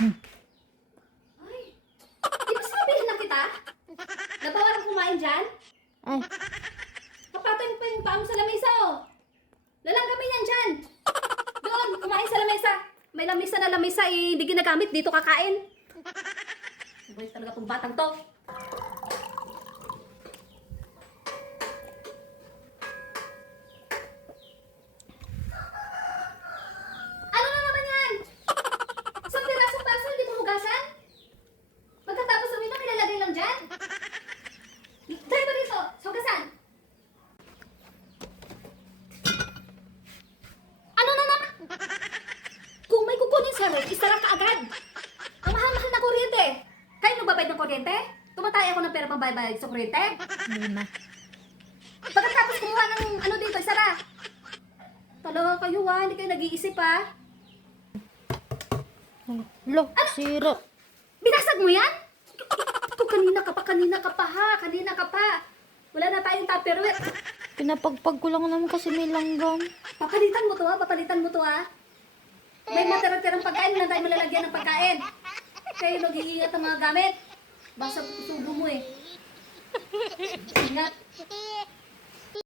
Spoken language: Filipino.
Ay, di ba sinabihan na kita? Na bawal kang kumain dyan? Ay, Kapatayin pa yung paa mo sa lamesa, oh. Lalanggami yan dyan. Doon, kumain sa lamesa. May lamesa na lamesa, eh, hindi ginagamit. Dito kakain. Boy, talaga tong batang to. Ano na naman yan? Isang pirasong baso, hindi mo hugasan? Pagkatapos uminom, ilalagay lang dyan? Dahil ba dito? Sa hugasan? Ano na naman? Kung may kukunin sa ref, isara ka agad. Ang mahal-mahal na kuryente. Kayo nagbabayad ng kuryente? Tumatay ako ng pera pang bayad sa kuryente? hindi na. Pagkatapos kumuha ng ano dito, isara. Talaga kayo hindi kayo nag-iisip Lo, sira. Binasag mo yan? Ito, kanina ka pa kanina ka pa. Wala na tayong tupperware. Pinapagpag ko lang naman kasi may langgam. Papalitan mo to May matira-tirang pagkain na tayo malalagyan ng pagkain. Kayo nag-iingat ang mga gamit. Basta subo mo eh. Ingat.